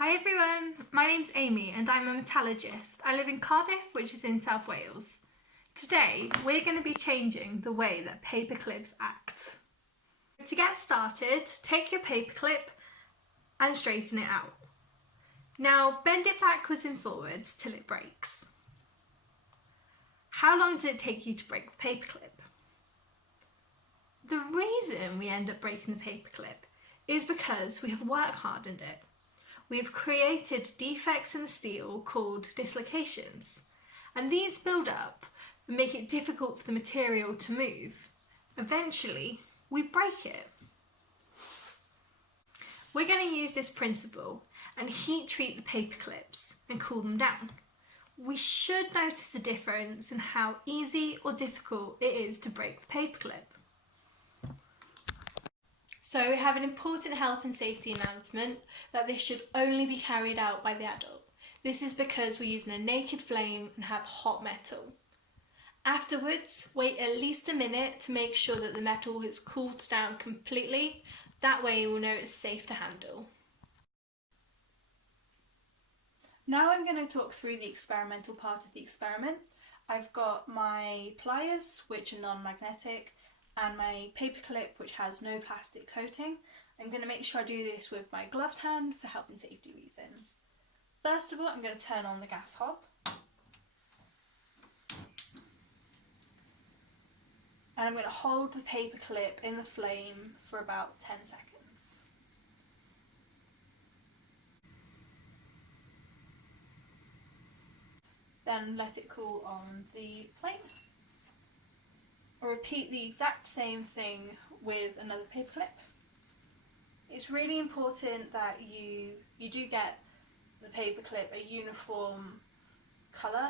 Hi everyone, my name's Amy and I'm a metallurgist. I live in Cardiff, which is in South Wales. Today we're going to be changing the way that paperclips act. To get started, take your paperclip and straighten it out. Now bend it backwards and forwards till it breaks. How long does it take you to break the paperclip? The reason we end up breaking the paperclip is because we have work hardened it. We have created defects in the steel called dislocations, and these build up and make it difficult for the material to move. Eventually, we break it. We're going to use this principle and heat treat the paperclips and cool them down. We should notice a difference in how easy or difficult it is to break the paperclip. So we have an important health and safety announcement that this should only be carried out by the adult. This is because we're using a naked flame and have hot metal. Afterwards, wait at least a minute to make sure that the metal has cooled down completely. That way we'll know it's safe to handle. Now I'm going to talk through the experimental part of the experiment. I've got my pliers, which are non-magnetic, and my paperclip, which has no plastic coating. I'm going to make sure I do this with my gloved hand for health and safety reasons. First of all, I'm going to turn on the gas hob. And I'm going to hold the paperclip in the flame for about 10 seconds. Then let it cool on the flame. I'll repeat the exact same thing with another paperclip. It's really important that you do get the paperclip a uniform colour,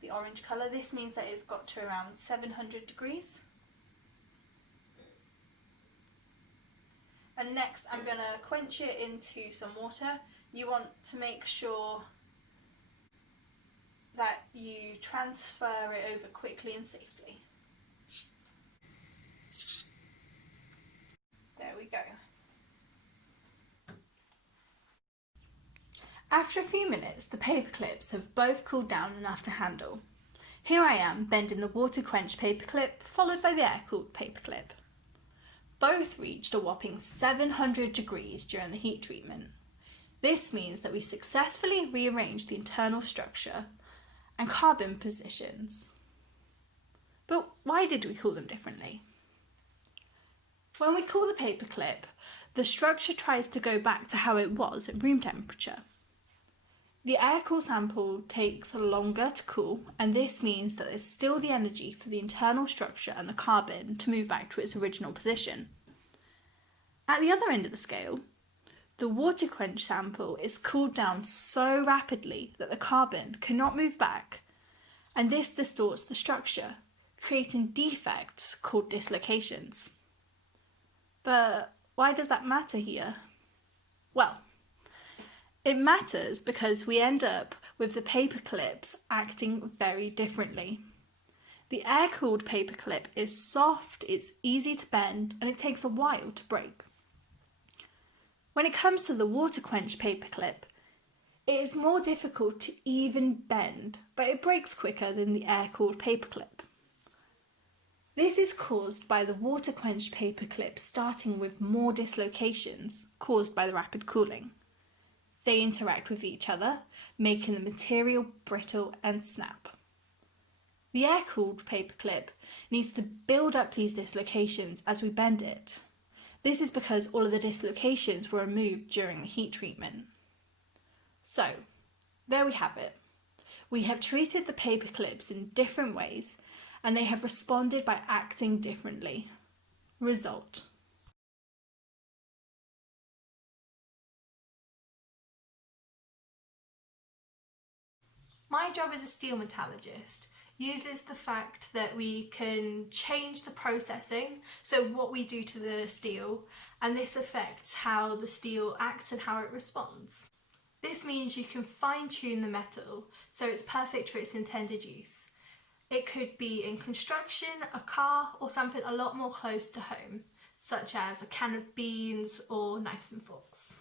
the orange colour. This means that it's got to around 700 degrees. And next I'm going to quench it into some water. You want to make sure that you transfer it over quickly and safely. There we go. After a few minutes, the paperclips have both cooled down enough to handle. Here I am bending the water-quenched paperclip, followed by the air-cooled paperclip. Both reached a whopping 700 degrees during the heat treatment. This means that we successfully rearranged the internal structure and carbon positions. But why did we cool them differently? When we cool the paperclip, the structure tries to go back to how it was at room temperature. The air-cooled sample takes longer to cool, and this means that there's still the energy for the internal structure and the carbon to move back to its original position. At the other end of the scale, the water-quenched sample is cooled down so rapidly that the carbon cannot move back, and this distorts the structure, creating defects called dislocations. But why does that matter here? Well, it matters because we end up with the paperclips acting very differently. The air-cooled paperclip is soft, it's easy to bend, and it takes a while to break. When it comes to the water-quenched paperclip, it is more difficult to even bend, but it breaks quicker than the air-cooled paperclip. This is caused by the water-quenched paperclip starting with more dislocations caused by the rapid cooling. They interact with each other, making the material brittle and snap. The air-cooled paperclip needs to build up these dislocations as we bend it. This is because all of the dislocations were removed during the heat treatment. So, there we have it. We have treated the paperclips in different ways, and they have responded by acting differently. Result. My job as a steel metallurgist uses the fact that we can change the processing, so what we do to the steel, and this affects how the steel acts and how it responds. This means you can fine-tune the metal so it's perfect for its intended use. It could be in construction, a car, or something a lot more close to home, such as a can of beans or knives and forks.